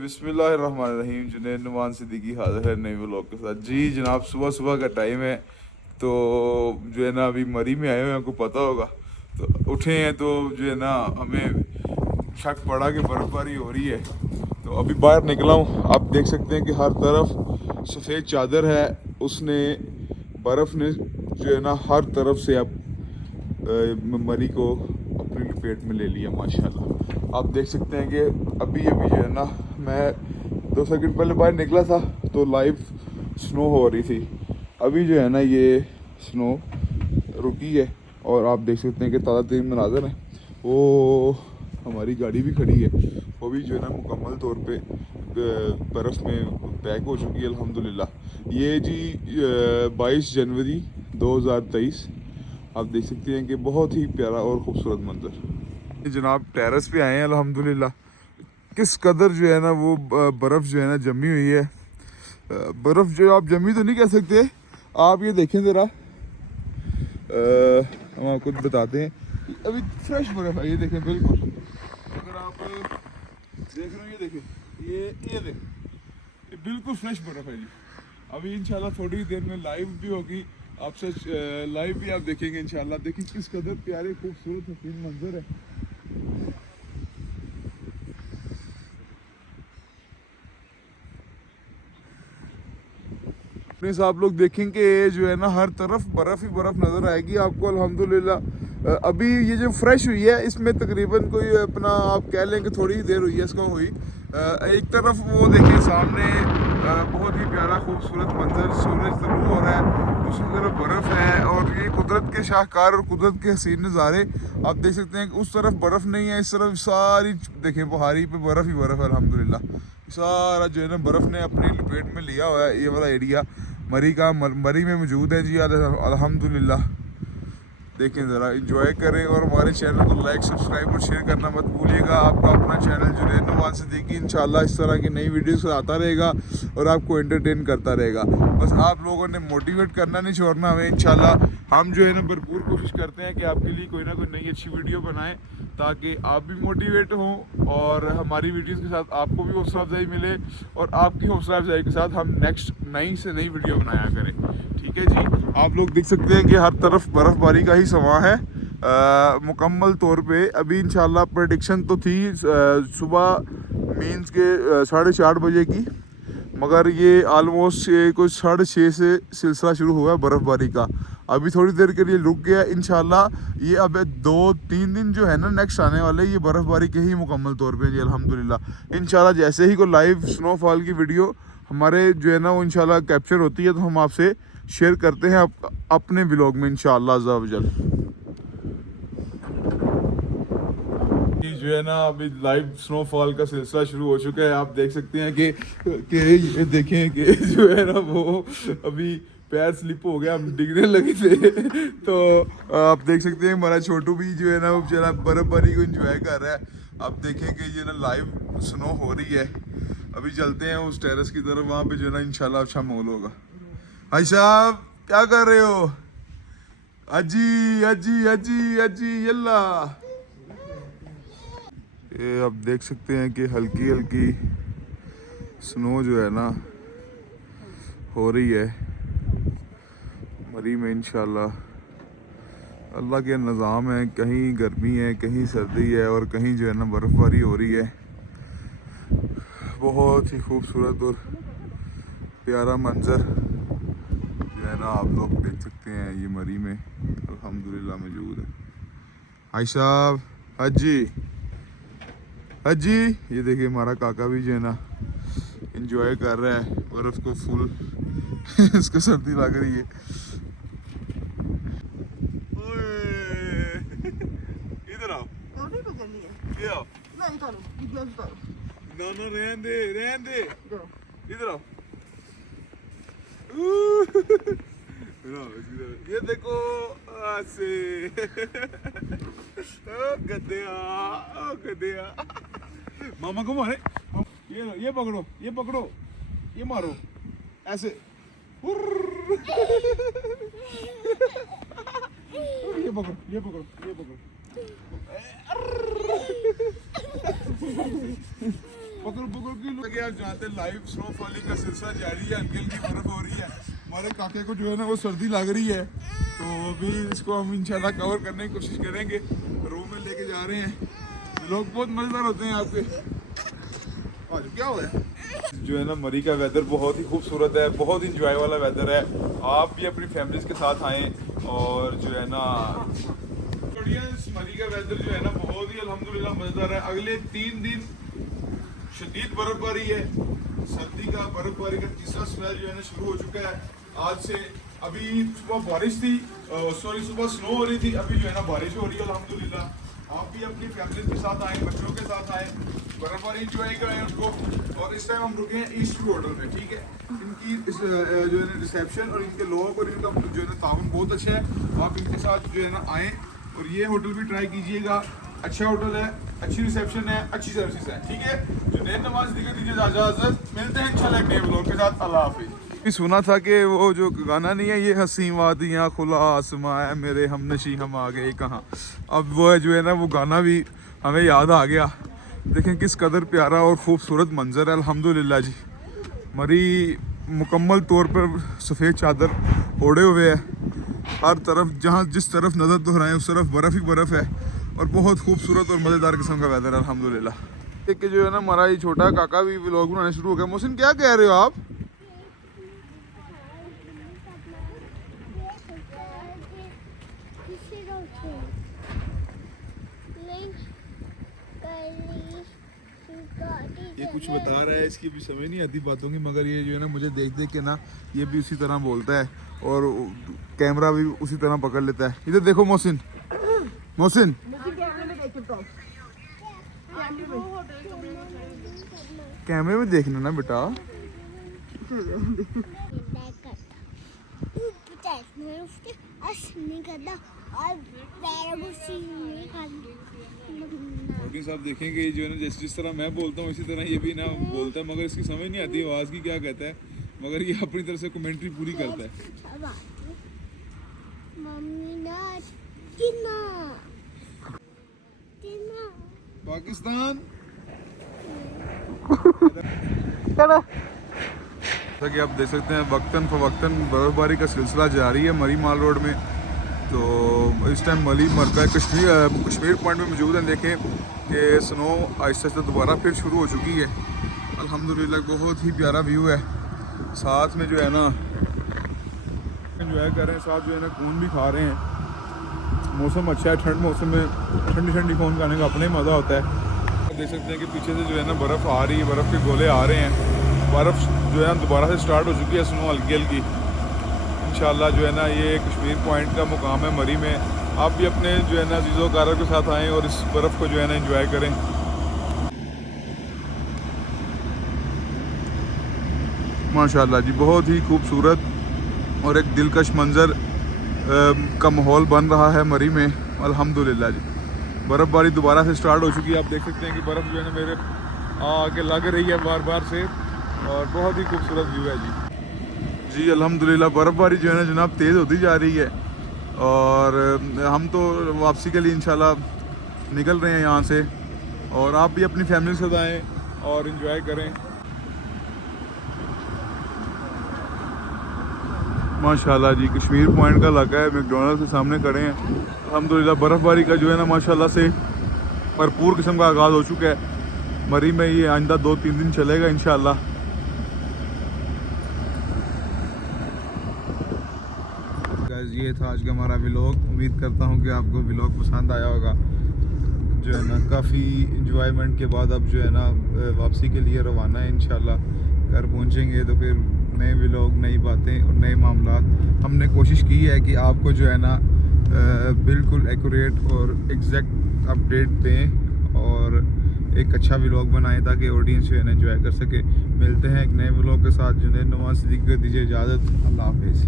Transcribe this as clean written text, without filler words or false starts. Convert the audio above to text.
बिस्मिल्लाहिर्रहमानिर्रहीम। जुनैद नुमान सिद्दीकी हाजिर है नए व्लॉग के साथ। जी जनाब, सुबह सुबह का टाइम है तो जो है ना अभी मरी में आए हुए हैं, आपको पता होगा। तो उठे हैं तो जो है ना हमें शक पड़ा कि बर्फ़बारी हो रही है। तो अभी बाहर निकला हूँ, आप देख सकते हैं कि हर तरफ सफ़ेद चादर है। उसने बर्फ़ ने जो है ना हर तरफ से अब मरी को अपनी लपेट में ले लिया माशाल्लाह। आप देख सकते हैं कि अभी अभी जो है ना मैं 2 सेकंड पहले बाहर निकला था तो लाइव स्नो हो रही थी। अभी जो है ना ये स्नो रुकी है और आप देख सकते हैं कि ताज़ा तरीन मनाज़र है। वो हमारी गाड़ी भी खड़ी है, वो भी जो है ना मुकम्मल तौर पे बर्फ़ में पैक हो चुकी है अल्हम्दुलिल्लाह। ये जी 22 जनवरी 2023 आप देख सकते हैं कि बहुत ही प्यारा और ख़ूबसूरत मंज़र। जनाब टेरेस पे आए हैं अल्हम्दुलिल्लाह। किस कदर जो है ना वो बर्फ़ जो है ना जमी हुई है। बर्फ़ जो आप जमी तो नहीं कह सकते, आप ये देखें ज़रा, हम आपको बताते हैं। अभी फ्रेश बर्फ़ है, ये देखें बिल्कुल। अगर आप देख रहे हो, ये देखें, ये देखें, ये बिल्कुल फ्रेश बर्फ़ है जी। अभी इंशाल्लाह थोड़ी देर में लाइव भी होगी, आपसे लाइव भी आप देखेंगे इंशाल्लाह। देखिए किस कदर प्यारे खूबसूरत हसीन मंजर है। प्लीज़ आप लोग देखेंगे जो है ना हर तरफ बर्फ़ ही बर्फ़ नज़र आएगी आपको अल्हम्दुलिल्लाह। अभी ये जो फ्रेश हुई है इसमें तकरीबन कोई अपना आप कह लें कि थोड़ी ही देर हुई है इसको हुई। एक तरफ वो देखिए सामने बहुत ही प्यारा खूबसूरत मंजर, सूरज तलू हो रहा है, दूसरी तरफ बर्फ़ है और ये कुदरत के शाहकार और कुदरत के हसीन नज़ारे आप देख सकते हैं कि उस तरफ बर्फ़ नहीं है, इस तरफ सारी देखें पहाड़ी पे बर्फ़ ही बर्फ़ है अल्हम्दुलिल्लाह। सारा जो है ना बर्फ़ ने अपनी लपेट में लिया हुआ है। ये वाला एरिया मरी का मरी में मौजूद है जी अल्हम्दुलिल्लाह। देखें ज़रा, इंजॉय करें और हमारे चैनल को लाइक सब्सक्राइब और शेयर करना मत भूलिएगा। आपका अपना चैनल जुनैद नुमान सिद्दीकी इंशाल्लाह इस तरह की नई वीडियोस आता रहेगा और आपको एंटरटेन करता रहेगा। बस आप लोगों ने मोटिवेट करना नहीं छोड़ना हमें। इंशाल्लाह हम जो है ना भरपूर कोशिश करते हैं कि आपके लिए कोई ना कोई नई अच्छी वीडियो बनाएं ताकि आप भी मोटिवेट हों और हमारी वीडियोस के साथ आपको भी हौसला अफजाई मिले और आपकी हौसला अफजाई के साथ हम नेक्स्ट नई से नई वीडियो बनाया करें। ठीक है जी, आप लोग देख सकते हैं कि हर तरफ बर्फ़बारी का ही समा है मुकम्मल तौर पे। अभी इंशाल्लाह प्रेडिक्शन तो थी सुबह मीन्स के 4:30 बजे की, मगर ये आलमोस्ट कुछ 6:30 से सिलसिला शुरू हुआ है बर्फ़बारी का। अभी थोड़ी देर के लिए रुक गया। इंशाल्लाह ये अब 2-3 दिन जो है ना नेक्स्ट आने वाले ये बर्फ़बारी के ही मुकम्मल तौर पे जी अल्हम्दुलिल्लाह। इंशाल्लाह जैसे ही कोई लाइव स्नोफॉल की वीडियो हमारे जो है ना वो इंशाल्लाह कैप्चर होती है तो हम आपसे शेयर करते हैं अपने व्लॉग में इंशाल्लाह अज़्ज़ा वजल। जो है ना अभी लाइव स्नोफॉल का सिलसिला शुरू हो चुका है। आप देख सकते हैं कि ये देखें कि जो है ना वो अभी पैर स्लिप हो गया, हम डिगने लगे थे तो आप देख सकते हैं हमारा छोटू भी जो है ना वो बेचारा बर्फ़बारी को एंजॉय कर रहा है। आप देखें कि ये ना लाइव स्नो हो रही है। अभी चलते हैं उस टेरेस की तरफ, वहाँ पे जो है ना इंशाल्लाह अच्छा माहौल होगा। भाई साहब क्या कर रहे हो? अजी अजी अजी अजी यल्ला। ये आप देख सकते हैं कि हल्की हल्की स्नो जो है ना हो रही है मरी में इंशाल्लाह। अल्लाह के निज़ाम है, कहीं गर्मी है, कहीं सर्दी है और कहीं जो है ना बर्फ़बारी हो रही है। बहुत ही खूबसूरत और प्यारा मंज़र जो है ना आप लोग देख सकते हैं ये मरी में अल्हम्दुलिल्लाह मौजूद है। भाई साहब हाजी हाजी, ये देखिए हमारा काका भी जो है ना इंजॉय कर रहा है बर्फ़ को फुल इसको सर्दी लग रही है। इधर आओ, ये आओ। ना ना रहने दे इधर आओ। ये देखो ऐसे गधेया गधेया। मामा को मारे, ये पकड़ो ये पकड़ो ये मारो ऐसे। ये पकड़ो ये पकड़ो ये पकड़ो। पकड़ पकड़ के लोग आप जानते हैं लाइव स्नोफॉलिंग का सिलसिला जारी है। हल्की हल्की बर्फ हो रही है। हमारे काके को जो है ना वो सर्दी लग रही है, तो अभी इसको हम इंशाल्लाह कवर करने की कोशिश करेंगे। रूम में लेके जा रहे हैं। लोग बहुत मजेदार होते हैं आपके। आज क्या हुआ है जो है ना, मरी का वेदर बहुत ही खूबसूरत है, बहुत इंजॉय वाला वेदर है। आप भी अपनी फैमिलीज के साथ आएँ और जो है ना मरी का वेदर जो है ना बहुत ही अल्हम्दुलिल्लाह मजेदार है। अगले 3 दिन शदीद बर्फबारी है। सर्दी का बर्फबारी का तीसरा स्पेल जो है ना शुरू हो चुका है आज से। अभी सुबह बारिश थी, सुबह स्नो हो रही थी, अभी जो है ना बारिश हो रही है अल्हम्दुलिल्लाह। आप भी अपनी फैमिली के साथ आए, बच्चों के साथ आए, बर्फबारी इंजॉय करें उसको। और इस टाइम हम रुके हैं ईस्ट व्यू होटल में, ठीक है। इनकी जो है ना रिसेप्शन और इनके लोग और इनका जो है ना ताउन बहुत अच्छा है। आप इनके साथ जो है ना आएँ और ये होटल भी ट्राई कीजिएगा। अच्छा होटल है, अच्छी रिसेप्शन है, अच्छी सर्विसेज है, ठीक है। जुनैद नवाज दीजिए इजाजत। मिलते हैं इंशाल्लाह एक नए व्लॉग के साथ। अल्लाह हाफिज़। सुना था कि वो जो गाना नहीं है, ये हसी वादियाँ खुला आसमां है मेरे हमनशी हम आ गए कहाँ। अब वो है जो है ना वो गाना भी हमें याद आ गया। देखें किस कदर प्यारा और ख़ूबसूरत मंजर है अल्हम्दुलिल्लाह जी। मरी मुकम्मल तौर पर सफ़ेद चादर ओढ़े हुए है। हर तरफ जहाँ जिस तरफ नज़र दोहराएं उस तरफ बर्फ़ ही बर्फ़ है और बहुत खूबसूरत और मज़ेदार किस्म का वेदर है अल्हम्दुलिल्लाह। देख के जो है ना हमारा ये छोटा काका भी व्लॉग बनाने शुरू हो गया। मोहसिन क्या कह रहे हो आप? ये कुछ बता रहा है, इसकी भी समझ नहीं आती बातों की, मगर ये जो है ना मुझे देख देख के ना ये भी उसी तरह बोलता है और कैमरा भी उसी तरह पकड़ लेता है। इधर देखो मोहसिन, मोहसिन कैमरे में देखना ना बेटा। साहब देखेंगे जो है ना जिस तरह मैं बोलता हूँ इसी तरह ये भी ना बोलता है, मगर इसकी समझ नहीं आती आवाज़ की क्या कहता है, मगर ये अपनी तरफ से कमेंट्री पूरी करता है। पाकिस्तान जैसा कि आप देख सकते हैं वक्तन फवक्तन बर्फबारी का सिलसिला जारी है मरी माल रोड में। तो इस टाइम कश्मीर पॉइंट में मौजूद हैं। देखें कि स्नो आहिस्ता आहिस्ता दोबारा फिर शुरू हो चुकी है अल्हम्दुलिल्लाह। बहुत ही प्यारा व्यू है। साथ में जो है ना एंजॉय कर रहे हैं, साथ जो है ना खून भी खा रहे हैं। मौसम अच्छा है, ठंड मौसम में ठंडी ठंडी खून खाने का अपना ही मज़ा होता है। देख सकते हैं कि पीछे से जो है ना बर्फ़ आ रही है, बर्फ़ के गोले आ रहे हैं। बर्फ़ जो है ना दोबारा से स्टार्ट हो चुकी है, स्नो हल्की हल्की। इंशाल्लाह जो है ना ये कश्मीर पॉइंट का मुकाम है मरी में। आप भी अपने जो है ना अज़ीज़ो कारर के साथ आएँ और इस बर्फ़ को जो है ना एंजॉय करें। माशाल्लाह जी बहुत ही खूबसूरत और एक दिलकश मंज़र का माहौल बन रहा है मरी में अल्हम्दुलिल्लाह जी। बर्फ़बारी दोबारा से स्टार्ट हो चुकी है। आप देख सकते हैं कि बर्फ़ जो है ना मेरे आके लग रही है बार बार से और बहुत ही खूबसूरत व्यू है जी अल्हम्दुलिल्लाह। बर्फ़बारी जो है ना जनाब तेज़ होती जा रही है और हम तो वापसी के लिए इंशाल्लाह निकल रहे हैं यहाँ से। और आप भी अपनी फैमिली के साथ आएँ और इन्जॉय करें। माशाल्लाह जी कश्मीर पॉइंट का इलाका है, मैकडॉनल्ड के सामने खड़े हैं अल्हम्दुलिल्लाह। बर्फ़बारी का जो है ना माशाल्लाह से भरपूर किस्म का आगाज़ हो चुका है मरी में। ये आइंदा 2-3 दिन चलेगा इंशाल्लाह। ये था आज का हमारा व्लॉग। उम्मीद करता हूँ कि आपको व्लॉग पसंद आया होगा। जो है ना काफ़ी इंजॉयमेंट के बाद अब जो है ना वापसी के लिए रवाना है इंशाल्लाह। घर पहुँचेंगे तो फिर नए व्लॉग, नई बातें और नए मामलात। हमने कोशिश की है कि आपको जो है ना बिल्कुल एक्यूरेट और एग्जैक्ट अपडेट दें और एक अच्छा व्लॉग बनाएं ताकि ऑडियंस जो है ना एंजॉय कर सके। मिलते हैं एक नए व्लॉग के साथ। जुनैद नवाज सिद्दीकी को दीजिए इजाज़त। अल्लाह हाफिज़।